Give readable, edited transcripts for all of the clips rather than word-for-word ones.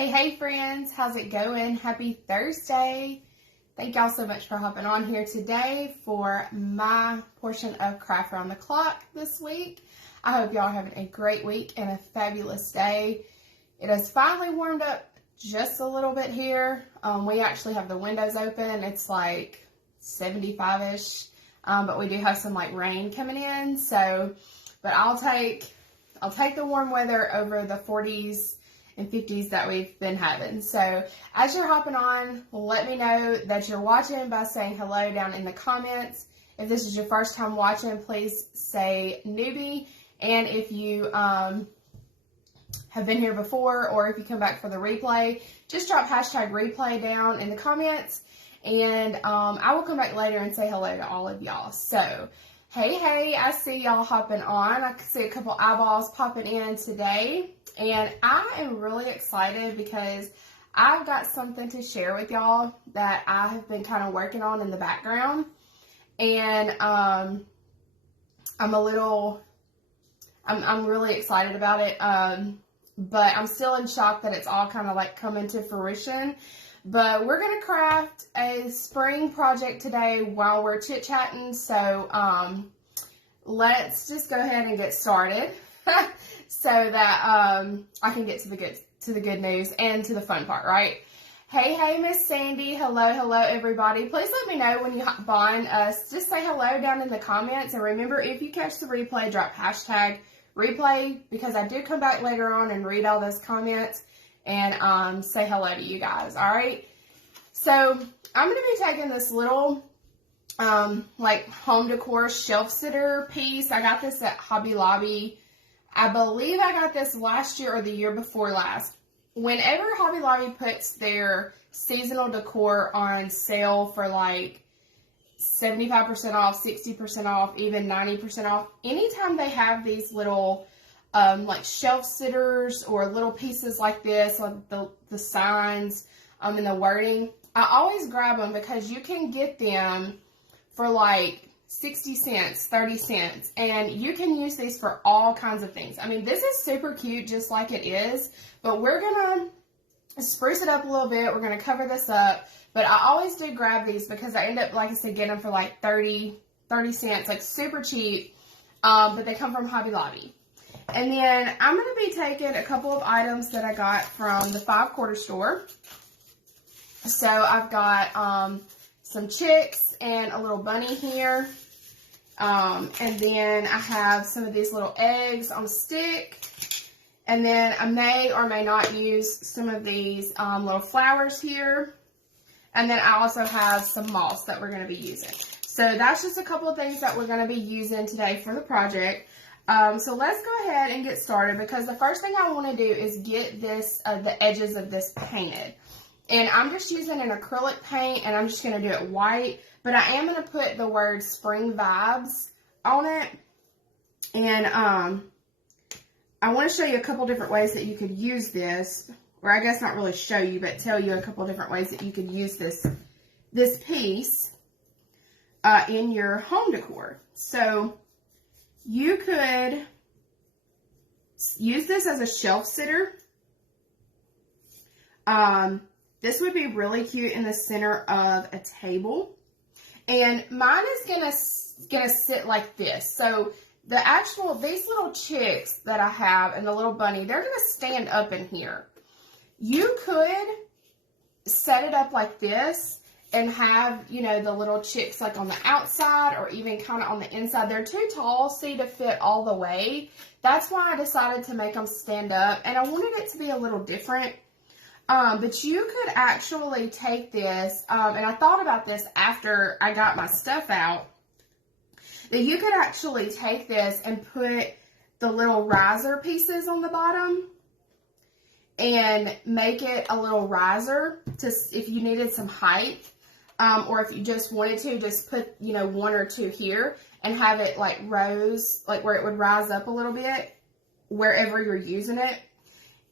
Hey friends, how's it going? Happy Thursday. Thank y'all so much for hopping on here today for my portion of Craft Around the Clock this week. I hope y'all are having a great week and a fabulous day. It has finally warmed up just a little bit here. We actually have the windows open. It's like 75-ish, but we do have some like rain coming in. But I'll take the warm weather over the 40s and 50s that we've been having. So as you're hopping on, let me know that you're watching by saying hello down in the comments. If this is your first time watching, please say newbie. And if you have been here before, or if you come back for the replay, just drop hashtag replay down in the comments, and I will come back later and say hello to all of y'all. So hey, I see y'all hopping on. I can see a couple eyeballs popping in today, and I am really excited because I've got something to share with y'all that I have been kind of working on in the background, and I'm really excited about it, but I'm still in shock that it's all kind of like coming to fruition. But we're going to craft a spring project today while we're chit-chatting, so let's just go ahead and get started so that I can get to the good news and to the fun part, right? Hey, Miss Sandy. Hello, everybody. Please let me know when you hop on. Just say hello down in the comments, and remember, if you catch the replay, drop hashtag replay, because I do come back later on and read all those comments and say hello to you guys. All right, so I'm going to be taking this little like home decor shelf sitter piece. I got this at Hobby Lobby. I believe I got this last year or the year before last. Whenever Hobby Lobby puts their seasonal decor on sale for like 75% off, 60% off, even 90% off, anytime they have these little like shelf sitters or little pieces like this, like the signs and the wording, I always grab them because you can get them for like 60 cents, 30 cents, and you can use these for all kinds of things. I mean, this is super cute just like it is, but we're gonna spruce it up a little bit. We're gonna cover this up, but I always do grab these because I end up, like I said, getting them for like 30 cents, like super cheap, but they come from Hobby Lobby. And then I'm going to be taking a couple of items that I got from the 5-quarter store. So I've got some chicks and a little bunny here. And then I have some of these little eggs on a stick. And then I may or may not use some of these little flowers here. And then I also have some moss that we're going to be using. So that's just a couple of things that we're going to be using today for the project. So let's go ahead and get started, because the first thing I want to do is get this, the edges of this painted. And I'm just using an acrylic paint, and I'm just going to do it white, but I am going to put the word spring vibes on it. And I want to show you a couple different ways that you could use this, or I guess not really show you, but tell you a couple different ways that you could use this piece in your home decor. So you could use this as a shelf sitter. This would be really cute in the center of a table. And mine is gonna sit like this. So these little chicks that I have and the little bunny, they're gonna stand up in here. You could set it up like this and have, you know, the little chicks like on the outside or even kind of on the inside. They're too tall, see, to fit all the way. That's why I decided to make them stand up, and I wanted it to be a little different. But you could actually take this, and I thought about this after I got my stuff out, that you could actually take this and put the little riser pieces on the bottom and make it a little riser to, if you needed some height. Or if you just wanted to, just put, you know, one or two here and have it like rows, like where it would rise up a little bit wherever you're using it.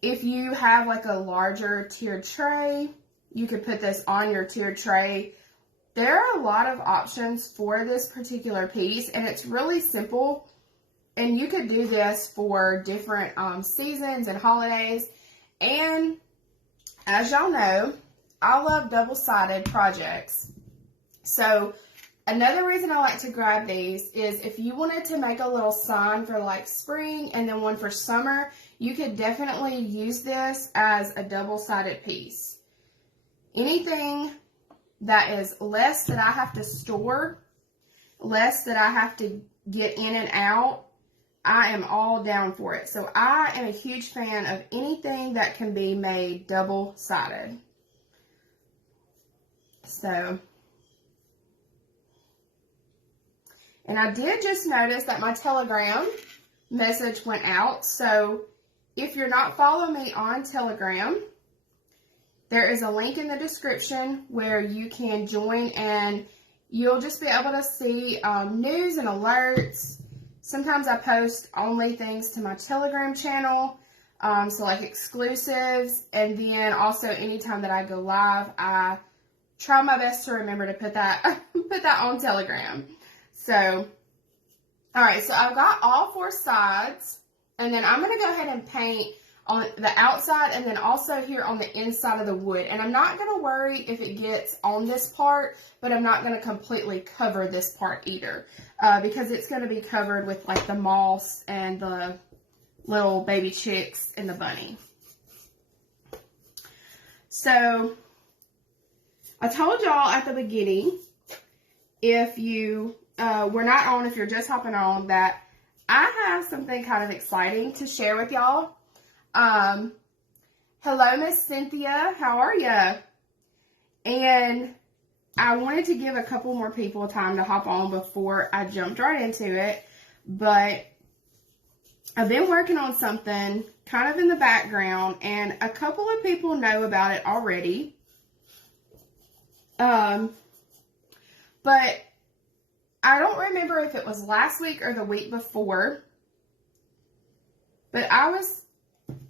If you have like a larger tiered tray, you could put this on your tiered tray. There are a lot of options for this particular piece, and it's really simple. And you could do this for different seasons and holidays. And as y'all know, I love double-sided projects. So another reason I like to grab these is if you wanted to make a little sign for like spring and then one for summer, you could definitely use this as a double-sided piece. Anything that is less that I have to store, less that I have to get in and out, I am all down for it. So I am a huge fan of anything that can be made double-sided. So, and I did just notice that my Telegram message went out. So if you're not following me on Telegram, there is a link in the description where you can join, and you'll just be able to see news and alerts. Sometimes I post only things to my Telegram channel, so like exclusives, and then also anytime that I go live, I try my best to remember to put that on Telegram. So, all right, so I've got all 4 sides, and then I'm going to go ahead and paint on the outside and then also here on the inside of the wood. And I'm not going to worry if it gets on this part, but I'm not going to completely cover this part either, because it's going to be covered with like the moss and the little baby chicks and the bunny. So I told y'all at the beginning, if you were not on, if you're just hopping on, that I have something kind of exciting to share with y'all. Hello, Miss Cynthia. How are ya? And I wanted to give a couple more people time to hop on before I jumped right into it. But I've been working on something kind of in the background, and a couple of people know about it already. But I don't remember if it was last week or the week before, but I was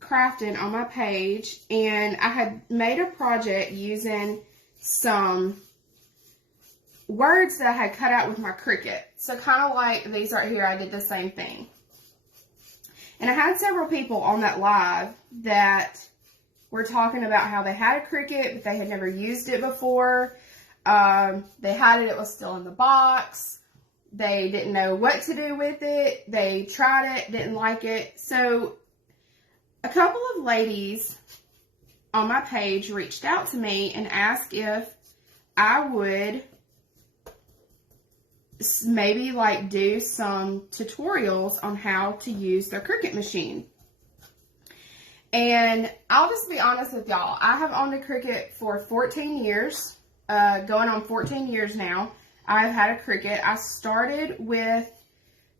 crafting on my page, and I had made a project using some words that I had cut out with my Cricut. So kind of like these right here, I did the same thing. And I had several people on that live that were talking about how they had a Cricut, but they had never used it before. They had it, it was still in the box. They didn't know what to do with it. They tried it, didn't like it. So a couple of ladies on my page reached out to me and asked if I would maybe like do some tutorials on how to use their Cricut machine. And I'll just be honest with y'all, I have owned a Cricut for 14 years, going on 14 years now. I've had a Cricut. I started with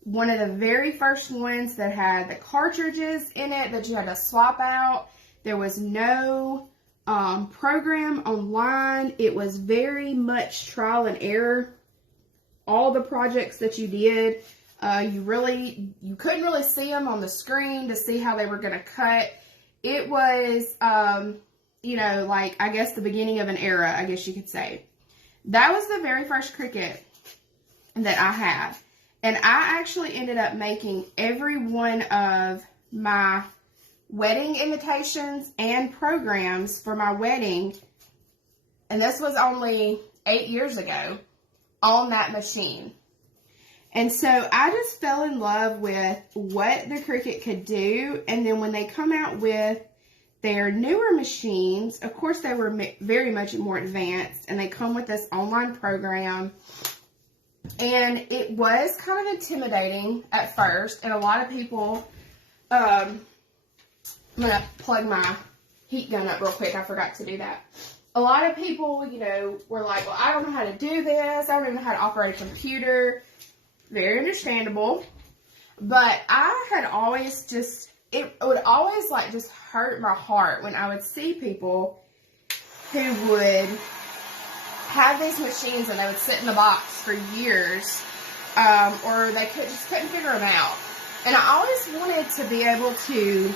one of the very first ones that had the cartridges in it that you had to swap out. There was no program online. It was very much trial and error. All the projects that you did, you couldn't really see them on the screen to see how they were going to cut. It was, you know, like, I guess the beginning of an era, I guess you could say. That was the very first Cricut that I had. And I actually ended up making every one of my wedding invitations and programs for my wedding. And this was only 8 years ago on that machine. And so I just fell in love with what the Cricut could do. And then when they come out with their newer machines, of course they were very much more advanced, and they come with this online program. And it was kind of intimidating at first, and a lot of people, I'm going to plug my heat gun up real quick, I forgot to do that. A lot of people, you know, were like, well, I don't know how to do this, I don't even know how to operate a computer. Very understandable. But I had always just, it would always like just hurt my heart when I would see people who would have these machines and they would sit in the box for years, or they just couldn't figure them out. And I always wanted to be able to,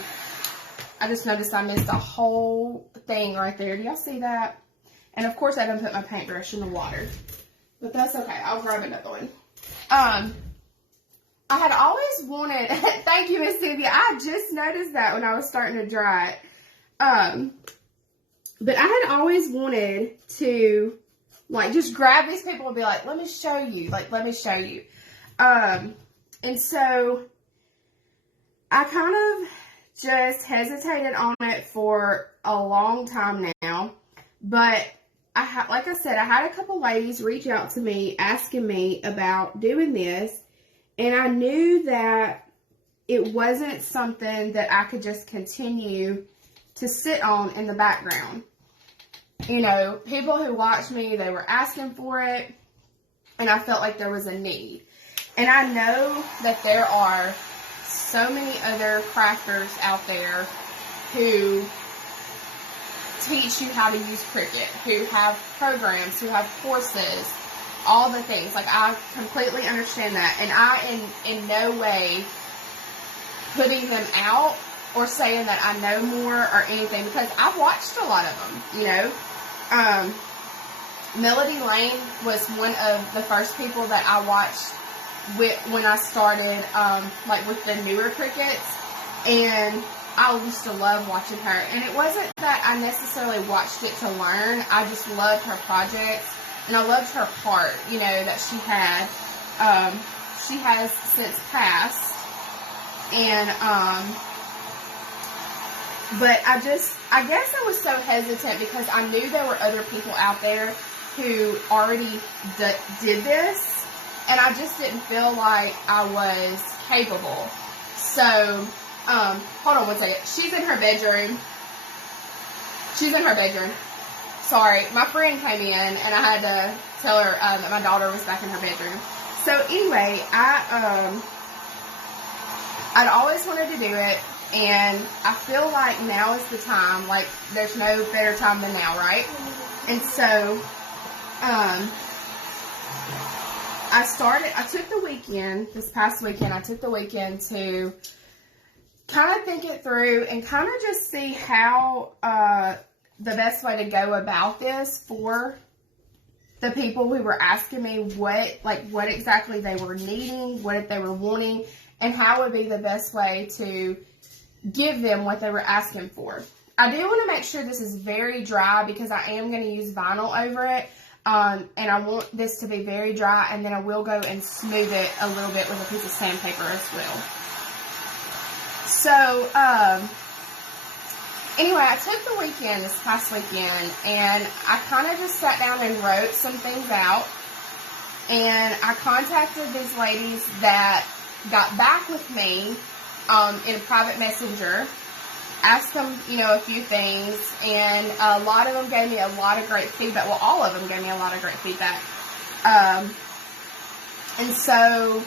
I just noticed I missed a whole thing right there. Do y'all see that? And of course I didn't put my paintbrush in the water, but that's okay. I'll grab another one. I had always wanted, thank you, Miss Cynthia. I just noticed that when I was starting to dry it. But I had always wanted to, like, just grab these people and be like, let me show you. Like, let me show you. And so I kind of just hesitated on it for a long time now. But like I said, I had a couple ladies reach out to me asking me about doing this. And I knew that it wasn't something that I could just continue to sit on in the background. You know, people who watched me, they were asking for it. And I felt like there was a need. And I know that there are so many other crafters out there who teach you how to use Cricut, who have programs, who have courses, all the things. Like, I completely understand that. And I am in no way putting them out or saying that I know more or anything, because I've watched a lot of them, you know. Melody Lane was one of the first people that I watched when I started, like, with the newer Cricuts, and I used to love watching her. And it wasn't that I necessarily watched it to learn. I just loved her projects, and I loved her heart, you know, that she had. She has since passed, and, but I guess I was so hesitant because I knew there were other people out there who already did this, and I just didn't feel like I was capable. So, hold on one second. She's in her bedroom. Sorry, my friend came in, and I had to tell her that my daughter was back in her bedroom. So anyway, I'd always wanted to do it, and I feel like now is the time. Like, there's no better time than now, right? And so, I took the weekend, this past weekend, I took the weekend to kind of think it through and kind of just see how, the best way to go about this for the people who were asking me what exactly they were needing, what they were wanting, and how would be the best way to give them what they were asking for. I do want to make sure this is very dry because I am going to use vinyl over it. And I want this to be very dry, and then I will go and smooth it a little bit with a piece of sandpaper as well. So, anyway, I took the weekend, this past weekend, and I kind of just sat down and wrote some things out. And I contacted these ladies that got back with me in a private messenger, asked them, you know, a few things, and a lot of them gave me a lot of great feedback. Well, all of them gave me a lot of great feedback. And so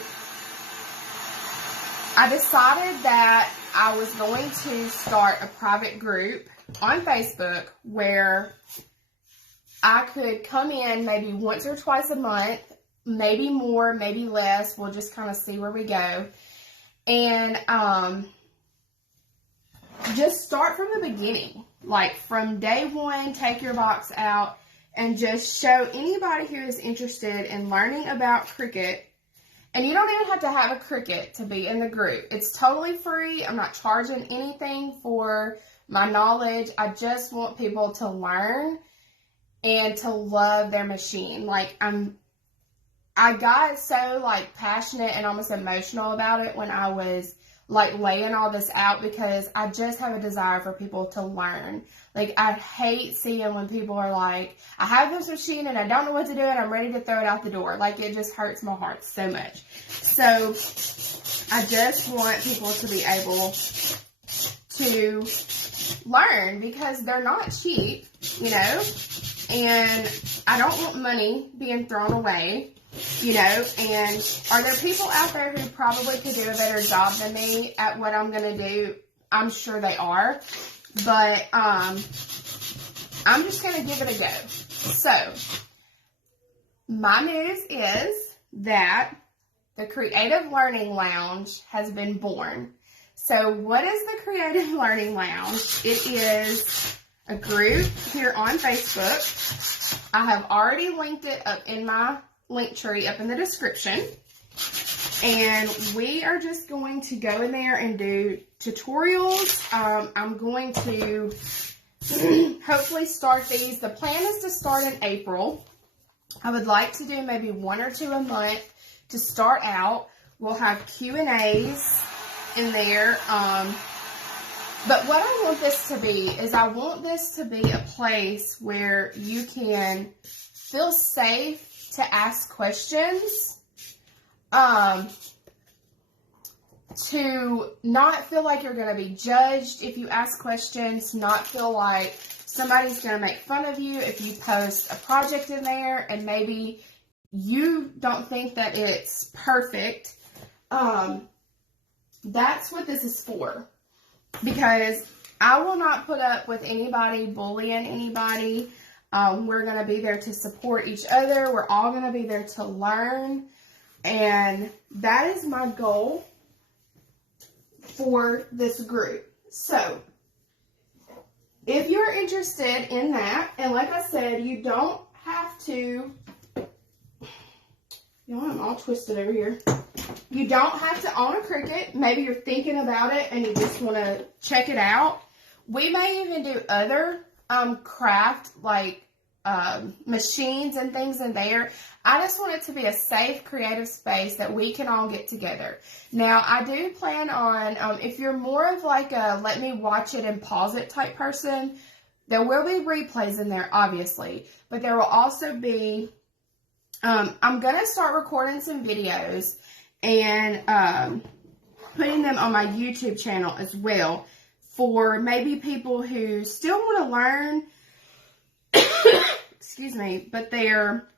I decided that I was going to start a private group on Facebook where I could come in maybe once or twice a month, maybe more, maybe less. We'll just kind of see where we go. And just start from the beginning. Like, from day one, take your box out and just show anybody who is interested in learning about Cricut. And you don't even have to have a Cricut to be in the group. It's totally free. I'm not charging anything for my knowledge. I just want people to learn and to love their machine. Like, I got so, like, passionate and almost emotional about it when I was, like, laying all this out, because I just have a desire for people to learn. Like, I hate seeing when people are like, I have this machine and I don't know what to do and I'm ready to throw it out the door. Like, it just hurts my heart so much. So, I just want people to be able to learn, because they're not cheap, you know, and I don't want money being thrown away. You know, and are there people out there who probably could do a better job than me at what I'm going to do? I'm sure they are. But I'm just going to give it a go. So, my news is that the Creative Learning Lounge has been born. So, what is the Creative Learning Lounge? It is a group here on Facebook. I have already linked it up in my link tree up in the description, and we are just going to go in there and do tutorials. I'm going to hopefully start these. The plan is to start in April. I would like to do maybe 1 or 2 a month to start out. We'll have Q&As in there. But what I want this to be is I want this to be a place where you can feel safe to ask questions, to not feel like you're going to be judged if you ask questions, not feel like somebody's going to make fun of you if you post a project in there and maybe you don't think that it's perfect. That's what this is for. Because I will not put up with anybody bullying anybody. We're going to be there to support each other. We're all going to be there to learn. And that is my goal for this group. So, if you're interested in that, and like I said, you don't have to, I'm all twisted over here. You don't have to own a Cricut. Maybe you're thinking about it and you just want to check it out. We may even do other craft, like machines and things in there. I just want it to be a safe, creative space that we can all get together. Now, I do plan on, if you're more of like a let me watch it and pause it type person, there will be replays in there, obviously. But there will also be, I'm going to start recording some videos and putting them on my YouTube channel as well for maybe people who still want to learn, excuse me, but they're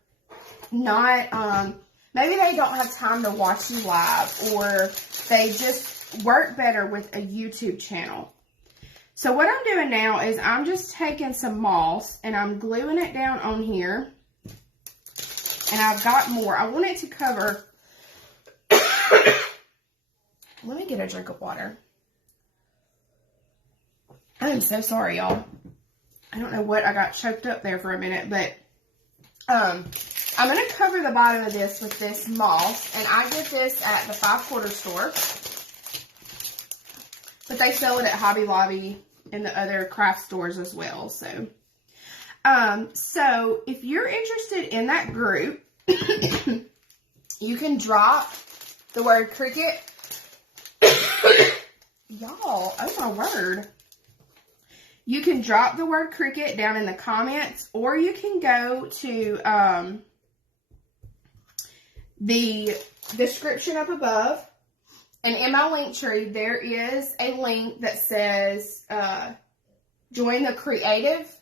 not, maybe they don't have time to watch you live, or they just work better with a YouTube channel. So what I'm doing now is I'm just taking some moss and I'm gluing it down on here. And I've got more. I want it to cover. Let me get a drink of water. I'm so sorry, y'all. I don't know what, I got choked up there for a minute, but I'm going to cover the bottom of this with this moss, and I get this at the 5-quarter store, but they sell it at Hobby Lobby and the other craft stores as well. So if you're interested in that group, you can drop the word Cricut. Y'all, oh my word. You can drop the word Cricut down in the comments, or you can go to the description up above, and in my link tree there is a link that says join the Creative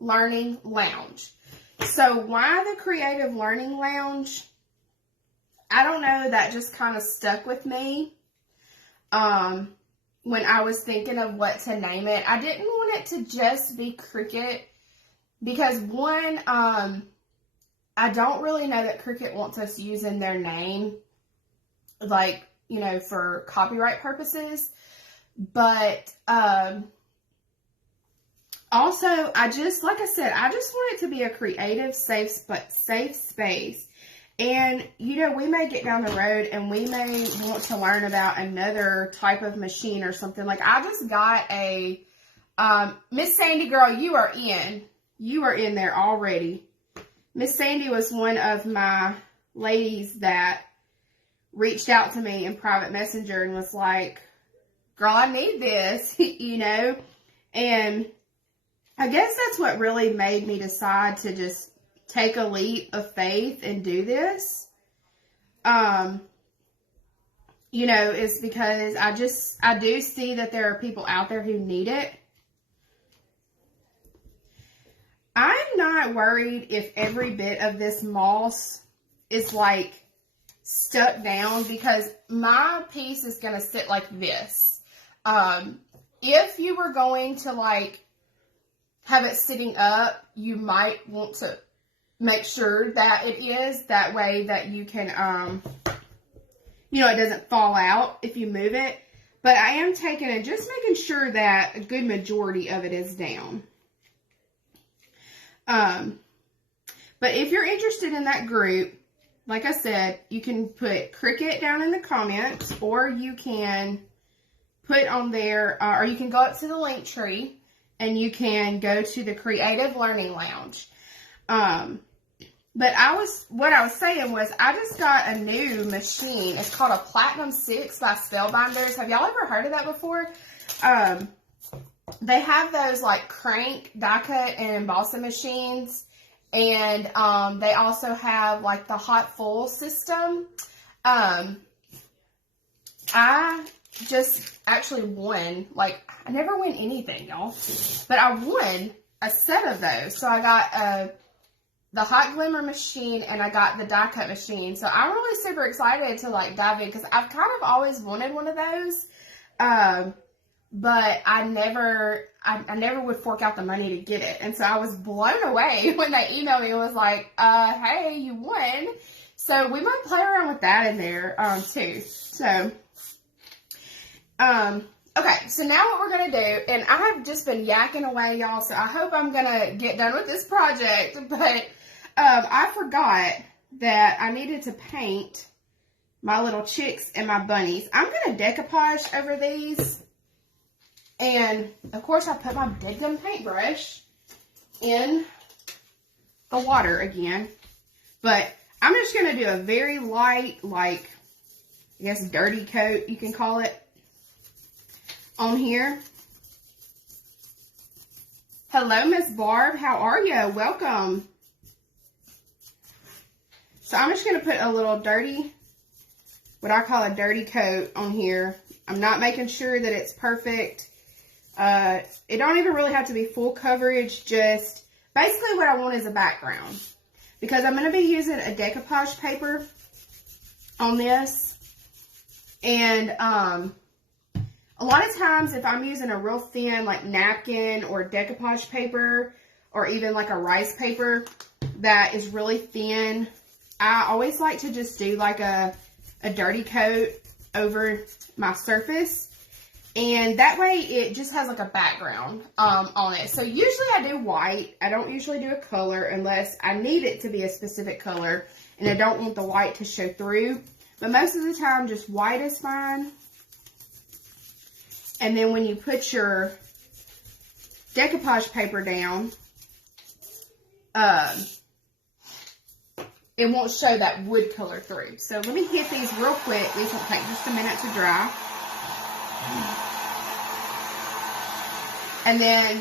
Learning Lounge. So why the Creative Learning Lounge? I don't know, that just kind of stuck with me when I was thinking of what to name it. I didn't want it to just be Cricut because, one, I don't really know that Cricut wants us using their name, like, you know, for copyright purposes. But also, like I said, I just want it to be a creative, safe space. And, you know, we may get down the road and we may want to learn about another type of machine or something. Like, I just got a, Miss Sandy, girl, you are in there already. Miss Sandy was one of my ladies that reached out to me in private messenger and was like, girl, I need this, you know. And I guess that's what really made me decide to just take a leap of faith and do this. You know, it's because I do see that there are people out there who need it. I'm not worried if every bit of this moss is like stuck down, because my piece is going to sit like this. If you were going to like have it sitting up, you might want to make sure that it is, that way that you can, you know, it doesn't fall out if you move it. But I am taking and just making sure that a good majority of it is down. But if you're interested in that group, like I said, you can put Cricut down in the comments, or you can put on there, or you can go up to the link tree and you can go to the Creative Learning Lounge. But what I was saying was I just got a new machine. It's called a Platinum 6 by Spellbinders. Have y'all ever heard of that before? They have those like crank die cut and embossing machines. And they also have like the hot full system. I just actually won. Like, I never win anything, y'all. But I won a set of those. So I got the hot glimmer machine and I got the die cut machine. So I'm really super excited to like dive in because I've kind of always wanted one of those. But I never would fork out the money to get it. And so I was blown away when they emailed me and was like, hey, you won. So we might play around with that in there, too. So, okay, so now what we're going to do, and I have just been yakking away, y'all, so I hope I'm going to get done with this project, but I forgot that I needed to paint my little chicks and my bunnies. I'm going to decoupage over these, and, of course, I put my dead gum paintbrush in the water again, but I'm just going to do a very light, like, I guess dirty coat, you can call it, on here. Hello, Miss Barb. How are you? Welcome. So I'm just going to put a little dirty, what I call a dirty coat on here. I'm not making sure that it's perfect. It don't even really have to be full coverage. Just basically what I want is a background. Because I'm going to be using a decoupage paper on this. And a lot of times if I'm using a real thin like napkin or decoupage paper or even like a rice paper that is really thin, I always like to just do like a dirty coat over my surface. And that way it just has like a background on it. So usually I do white. I don't usually do a color unless I need it to be a specific color and I don't want the white to show through. But most of the time just white is fine. And then when you put your decoupage paper down, it won't show that wood color through. So let me hit these real quick. These will take just a minute to dry. And then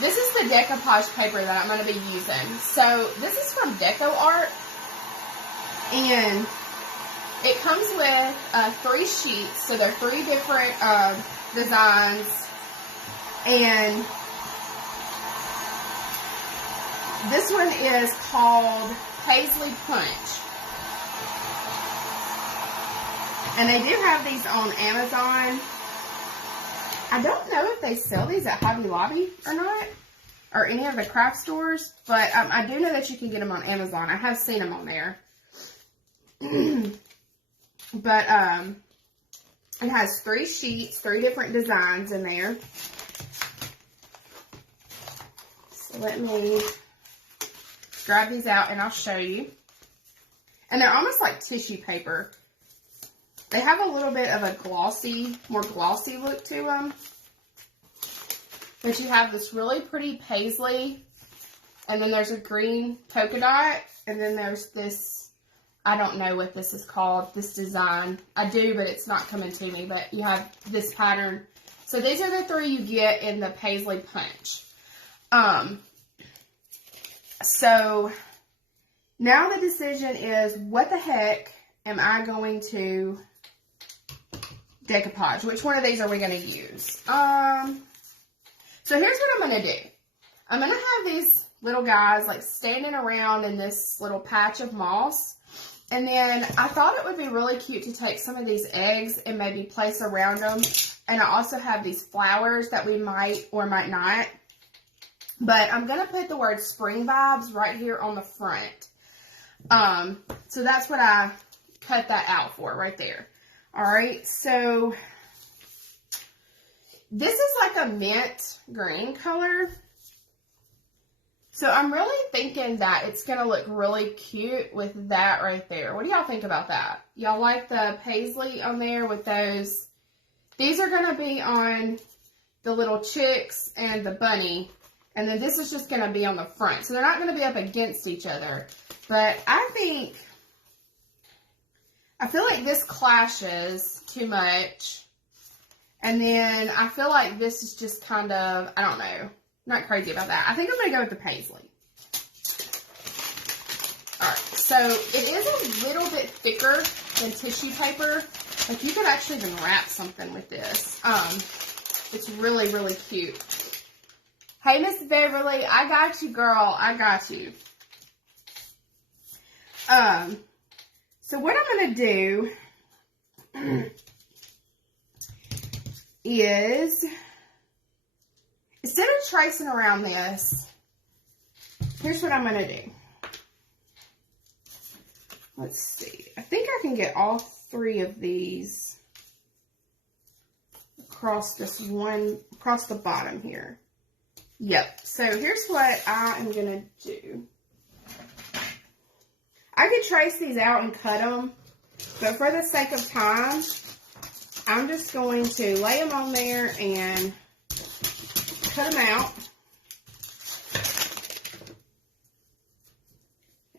this is the decoupage paper that I'm going to be using. So this is from Deco Art. And it comes with 3 sheets. So they're 3 different designs. And this one is called Paisley Punch. And they do have these on Amazon. I don't know if they sell these at Hobby Lobby or not, or any of the craft stores, but I do know that you can get them on Amazon. I have seen them on there. But it has 3 sheets, 3 different designs in there. So let me grab these out and I'll show you. And they're almost like tissue paper. They have a little bit of a more glossy look to them. But you have this really pretty paisley. And then there's a green polka dot. And then there's this, I don't know what this is called, this design. I do, but it's not coming to me. But you have this pattern. So these are the 3 you get in the Paisley Punch. So now the decision is, what the heck am I going to decoupage? Which one of these are we going to use? So here's what I'm going to do. I'm going to have these little guys like standing around in this little patch of moss. And then I thought it would be really cute to take some of these eggs and maybe place around them. And I also have these flowers that we might or might not. But I'm going to put the word Spring Vibes right here on the front. So that's what I cut that out for right there. Alright, so this is like a mint green color. So I'm really thinking that it's going to look really cute with that right there. What do y'all think about that? Y'all like the paisley on there with those? These are going to be on the little chicks and the bunny. And then this is just going to be on the front. So they're not going to be up against each other. But I feel like this clashes too much. And then I feel like this is just kind of, I don't know, not crazy about that. I think I'm going to go with the paisley. Alright, so it is a little bit thicker than tissue paper. Like, you could actually even wrap something with this. It's really, really cute. Hey, Miss Beverly, I got you, girl. I got you. So what I'm going to do is, instead of tracing around this, here's what I'm going to do. Let's see. I think I can get all 3 of these across this one, across the bottom here. Yep. So here's what I am going to do. I could trace these out and cut them, but for the sake of time, I'm just going to lay them on there and cut them out.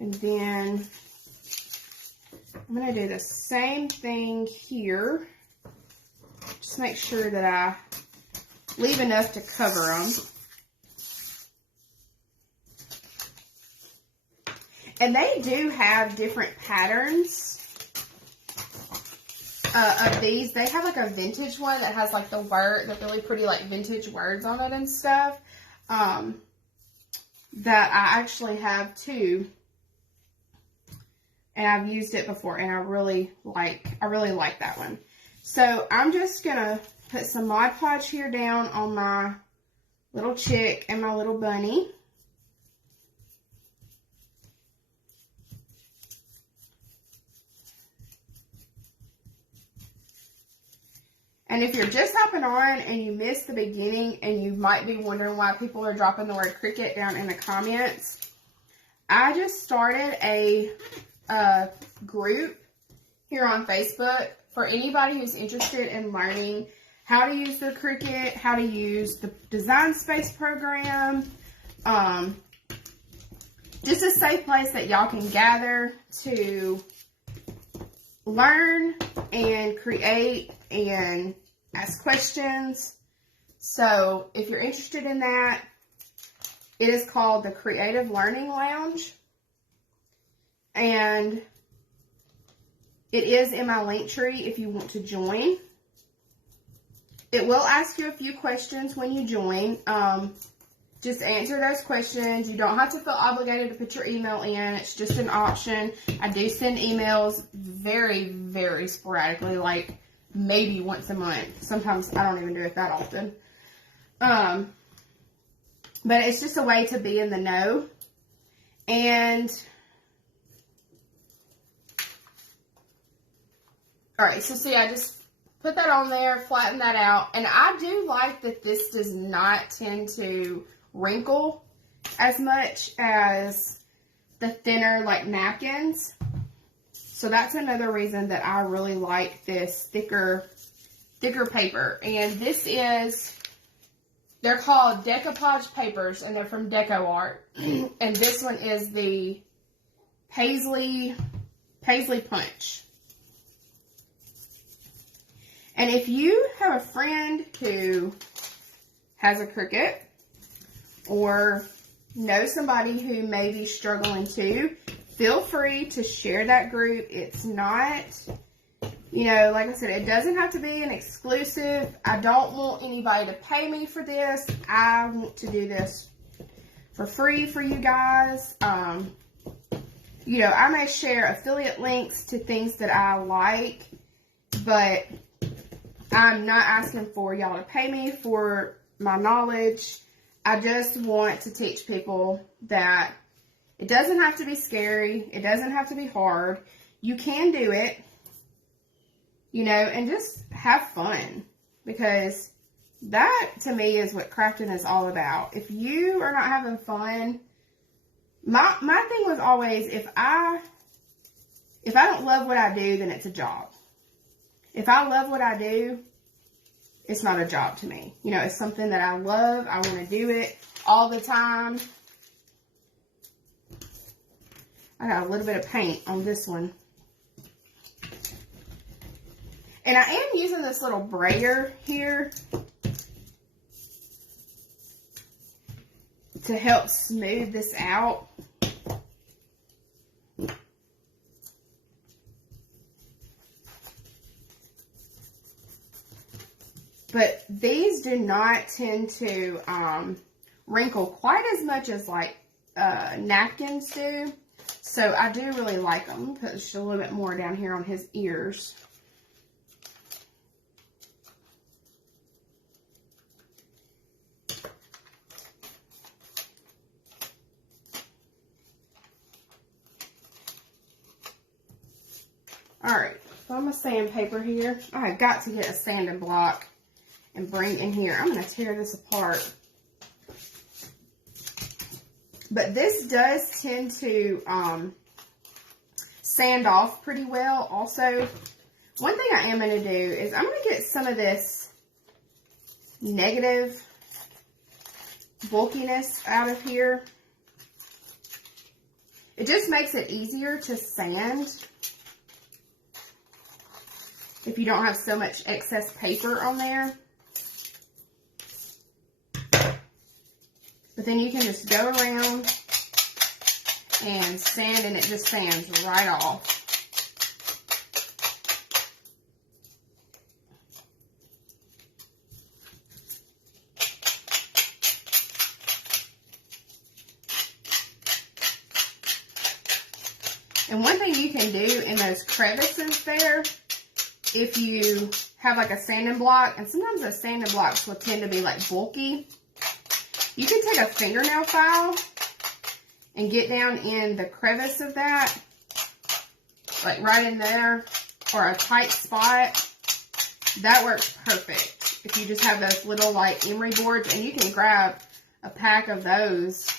And then I'm going to do the same thing here. Just make sure that I leave enough to cover them. And they do have different patterns of these. They have like a vintage one that has like the really pretty like vintage words on it and stuff. That I actually have too. And I've used it before, and I really like that one. So I'm just gonna put some Mod Podge here down on my little chick and my little bunny. And if you're just hopping on and you missed the beginning and you might be wondering why people are dropping the word cricket down in the comments, I just started a group here on Facebook for anybody who's interested in learning how to use the Cricut, how to use the Design Space program. Just a safe place that y'all can gather to learn and create and ask questions. So if you're interested in that, it is called the Creative Learning Lounge. And it is in my link tree if you want to join. It will ask you a few questions when you join. Just answer those questions. You don't have to feel obligated to put your email in. It's just an option. I do send emails very, very sporadically, like maybe once a month. Sometimes I don't even do it that often. But it's just a way to be in the know. And alright, so see, I just put that on there, flatten that out. And I do like that this does not tend to wrinkle as much as the thinner like napkins. So that's another reason that I really like this thicker paper. And this is, they're called decoupage papers, and they're from Deco Art. And this one is the Paisley Punch. And if you have a friend who has a Cricut or know somebody who may be struggling too, feel free to share that group. It's not, you know, like I said, it doesn't have to be an exclusive. I don't want anybody to pay me for this. I want to do this for free for you guys. You know, I may share affiliate links to things that I like, but I'm not asking for y'all to pay me for my knowledge. I just want to teach people that it doesn't have to be scary. It doesn't have to be hard. You can do it, you know, and just have fun, because that to me is what crafting is all about. If you are not having fun, my thing was always, if I don't love what I do, then it's a job. If I love what I do, it's not a job to me. You know, it's something that I love. I want to do it all the time. I got a little bit of paint on this one. And I am using this little brayer here to help smooth this out. But these do not tend to wrinkle quite as much as like napkins do. So I do really like them. Put just a little bit more down here on his ears. Alright, so I'm going to sandpaper here. I got to get a sanding block and bring in here. I'm going to tear this apart. But this does tend to sand off pretty well. Also, one thing I am going to do is I'm going to get some of this negative bulkiness out of here. It just makes it easier to sand if you don't have so much excess paper on there. But then you can just go around and sand, and it just sands right off. And one thing you can do in those crevices there, if you have like a sanding block, and sometimes the sanding blocks will tend to be like bulky, you can take a fingernail file and get down in the crevice of that, like right in there, or a tight spot. That works perfect. If you just have those little like emery boards, and you can grab a pack of those.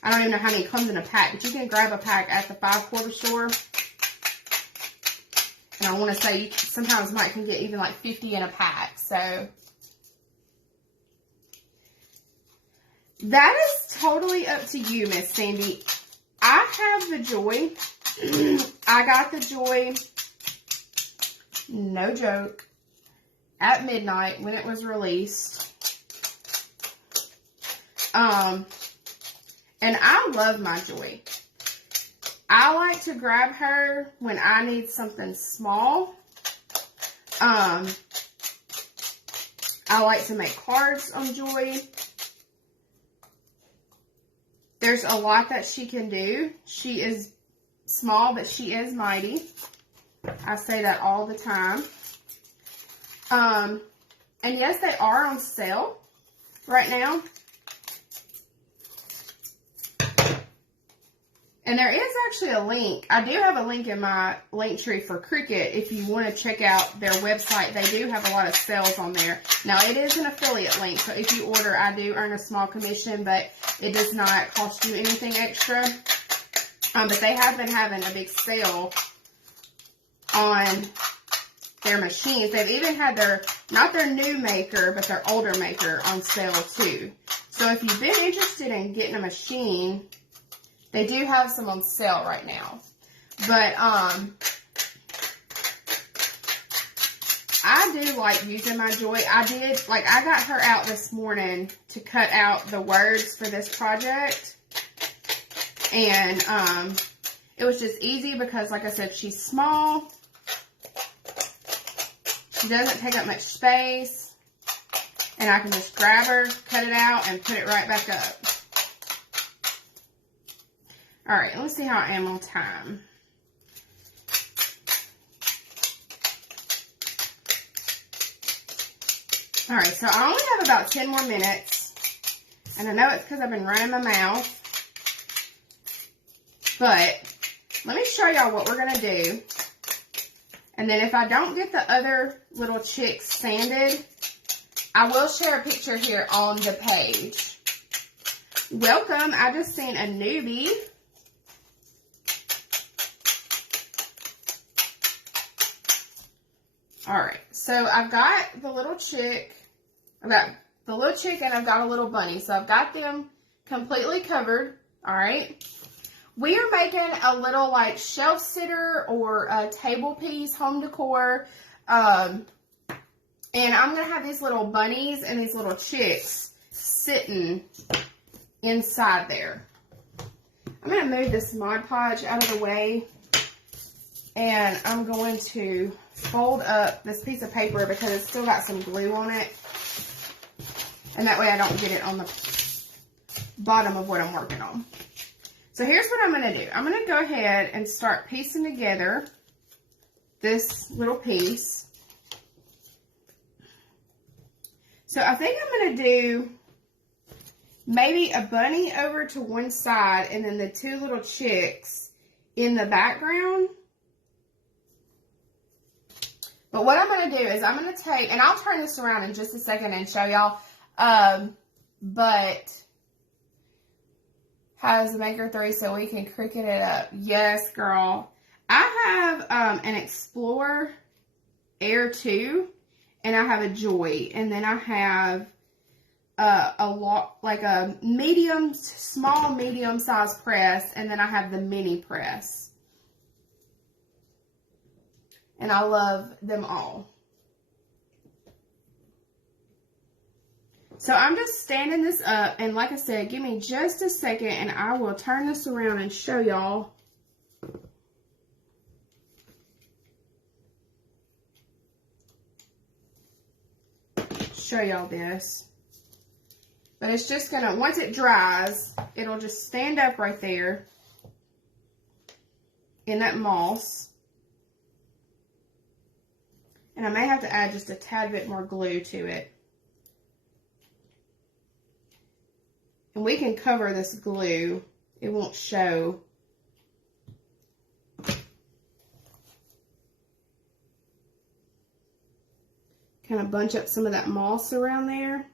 I don't even know how many comes in a pack, but you can grab a pack at the 5-quarter store. And I want to say you sometimes might can get even like 50 in a pack. So that is totally up to you, Miss Sandy. I have the joy. I got the joy, no joke, at midnight when it was released. And I love my Joy. I like to grab her when I need something small. I like to make cards on Joy. There's a lot that she can do. She is small, but she is mighty. I say that all the time. And yes, they are on sale right now. And there is actually a link. I do have a link in my link tree for Cricut. If you want to check out their website, they do have a lot of sales on there. Now, it is an affiliate link, so if you order, I do earn a small commission, but it does not cost you anything extra. But they have been having a big sale on their machines. They've even had their, not their new maker, but their older maker on sale too. So if you've been interested in getting a machine, they do have some on sale right now. But I do like using my Joy. I got her out this morning to cut out the words for this project. And it was just easy because, like I said, she's small. She doesn't take up much space. And I can just grab her, cut it out, and put it right back up. Alright, let's see how I am on time. Alright, so I only have about 10 more minutes. And I know it's because I've been running my mouth. But let me show y'all what we're going to do. And then if I don't get the other little chicks sanded, I will share a picture here on the page. Welcome. I just seen a newbie. All right, so I've got the little chick. I've got the little chick and I've got a little bunny. So I've got them completely covered. All right. We are making a little like shelf sitter or a table piece, home decor. And I'm going to have these little bunnies and these little chicks sitting inside there. I'm going to move this Mod Podge out of the way. And I'm going to fold up this piece of paper because it's still got some glue on it. And that way I don't get it on the bottom of what I'm working on. So here's what I'm going to do. I'm going to go ahead and start piecing together this little piece. So I think I'm going to do maybe a bunny over to one side and then the two little chicks in the background. But what I'm going to do is I'm going to take, and I'll turn this around in just a second and show y'all, but how's the Maker 3 so we can cricket it up? Yes, girl. I have an Explorer Air 2, and I have a Joy, and then I have like a small medium size press, and then I have the mini press. And I love them all. So I'm just standing this up, and like I said, give me just a second and I will turn this around and show y'all. Show y'all this. But it's just gonna, once it dries, it'll just stand up right there in that moss. And I may have to add just a tad bit more glue to it. And we can cover this glue. It won't show. Kind of bunch up some of that moss around there.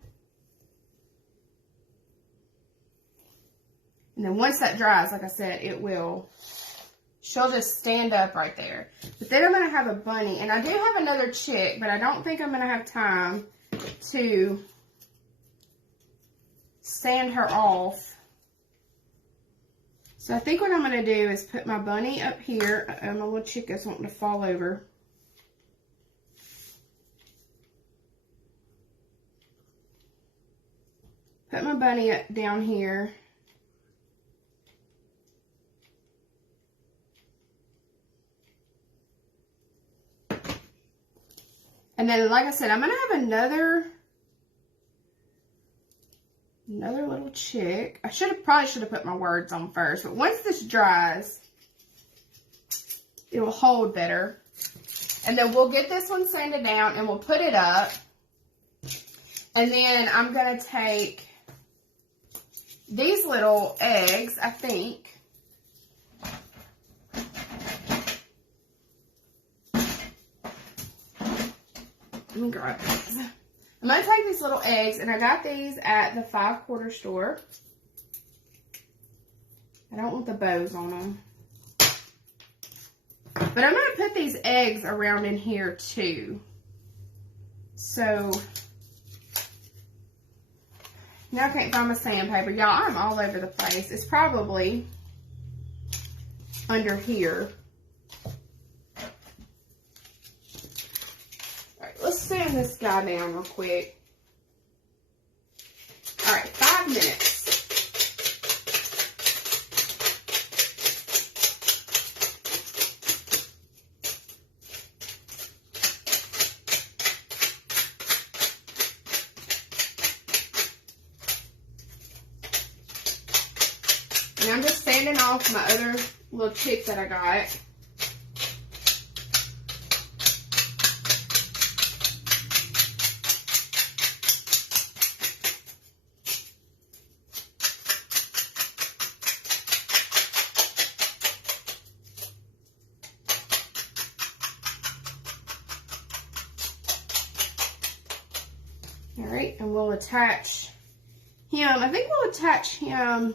And then once that dries, like I said, she'll just stand up right there. But then I'm going to have a bunny. And I do have another chick, but I don't think I'm going to have time to sand her off. So I think what I'm going to do is put my bunny up here. My little chick is wanting to fall over. Put my bunny up down here. And then, like I said, I'm going to have another little chick. I probably should have put my words on first. But once this dries, it will hold better. And then we'll get this one sanded down and we'll put it up. And then I'm going to take these little eggs, I think. Let me grab these. I'm going to take these little eggs, and I got these at the 5-quarter store. I don't want the bows on them. But I'm going to put these eggs around in here too. So, now I can't find my sandpaper. Y'all, I'm all over the place. It's probably under here. Let's sand this guy down real quick. All right, 5 minutes. And I'm just sanding off my other little chick that I got. All right, and we'll attach him. I think we'll attach him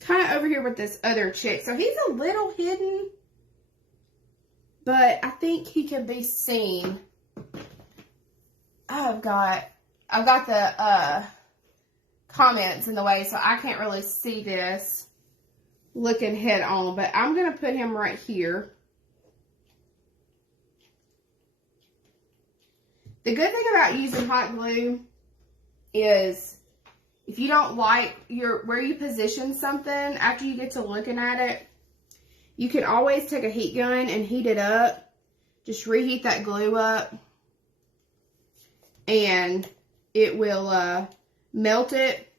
kind of over here with this other chick. So he's a little hidden, but I think he can be seen. I've got the comments in the way, so I can't really see this looking head on, but I'm going to put him right here. The good thing about using hot glue is if you don't like where you position something after you get to looking at it, you can always take a heat gun and heat it up. Just reheat that glue up and it will melt it,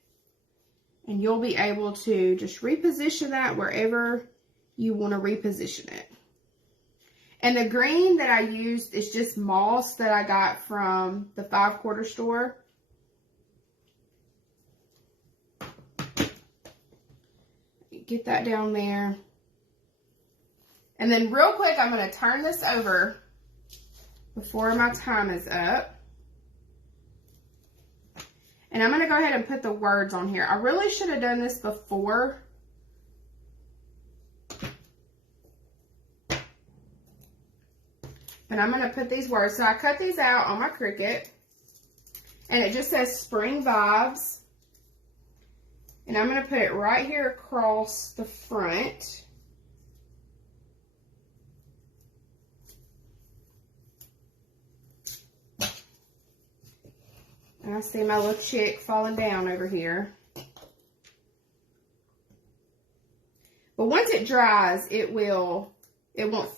and you'll be able to just reposition that wherever you want to reposition it. And the green that I used is just moss that I got from the 5-quarter store. Get that down there. And then real quick, I'm going to turn this over before my time is up. And I'm going to go ahead and put the words on here. I really should have done this before. And I'm going to put these words. So I cut these out on my Cricut. And it just says Spring Vibes. And I'm going to put it right here across the front. And I see my little chick falling down over here. But once it dries, it won't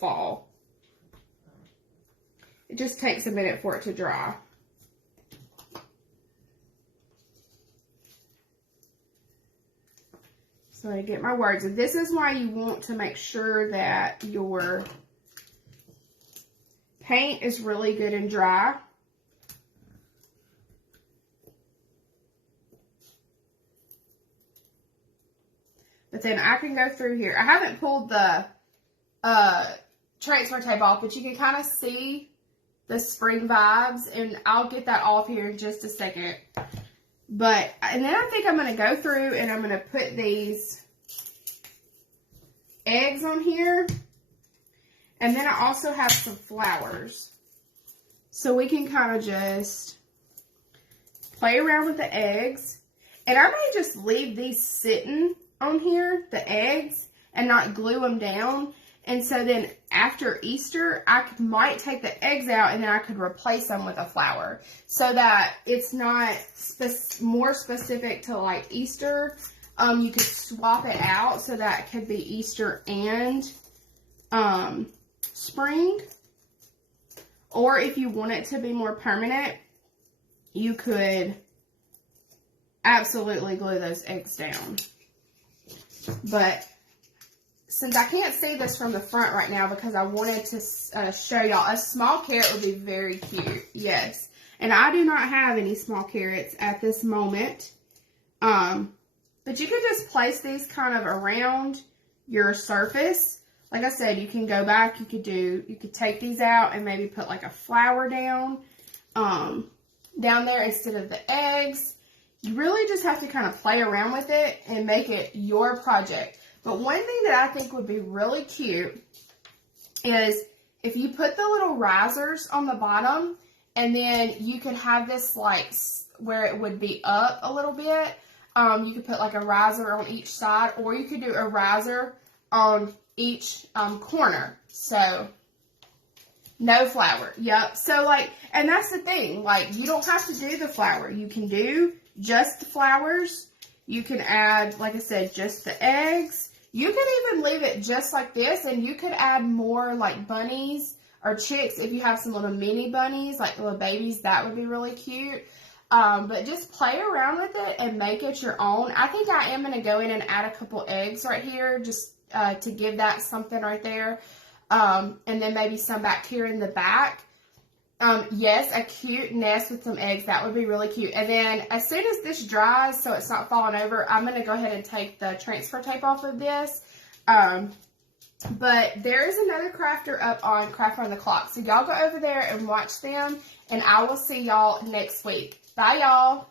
fall. It just takes a minute for it to dry. So I get my words. And this is why you want to make sure that your paint is really good and dry. But then I can go through here. I haven't pulled the transfer tape off, but you can kind of see the Spring Vibes, and I'll get that off here in just a second. And then I think I'm going to go through and I'm going to put these eggs on here. And then I also have some flowers. So we can kind of just play around with the eggs. And I may just leave these sitting on here, the eggs, and not glue them down. And so then after Easter, I might take the eggs out and then I could replace them with a flower so that it's not more specific to like Easter. You could swap it out so that it could be Easter and spring. Or if you want it to be more permanent, you could absolutely glue those eggs down. But since I can't see this from the front right now because I wanted to show y'all, a small carrot would be very cute. Yes. And I do not have any small carrots at this moment. But you could just place these kind of around your surface. Like I said, you can go back, you could take these out and maybe put like a flower down there instead of the eggs. You really just have to kind of play around with it and make it your project. But one thing that I think would be really cute is if you put the little risers on the bottom, and then you could have this like where it would be up a little bit. You could put like a riser on each side, or you could do a riser on each corner. So no flower. Yep. So like, and that's the thing. Like, you don't have to do the flower. You can do just the flowers. You can add, like I said, just the eggs. You could even leave it just like this, and you could add more like bunnies or chicks if you have some little mini bunnies, like little babies. That would be really cute. But just play around with it and make it your own. I think I am going to go in and add a couple eggs right here just to give that something right there. And then maybe some back here in the back. Yes, a cute nest with some eggs. That would be really cute. And then as soon as this dries, so it's not falling over, I'm going to go ahead and take the transfer tape off of this. But there is another crafter up on Craft on the Clock. So y'all go over there and watch them. And I will see y'all next week. Bye, y'all.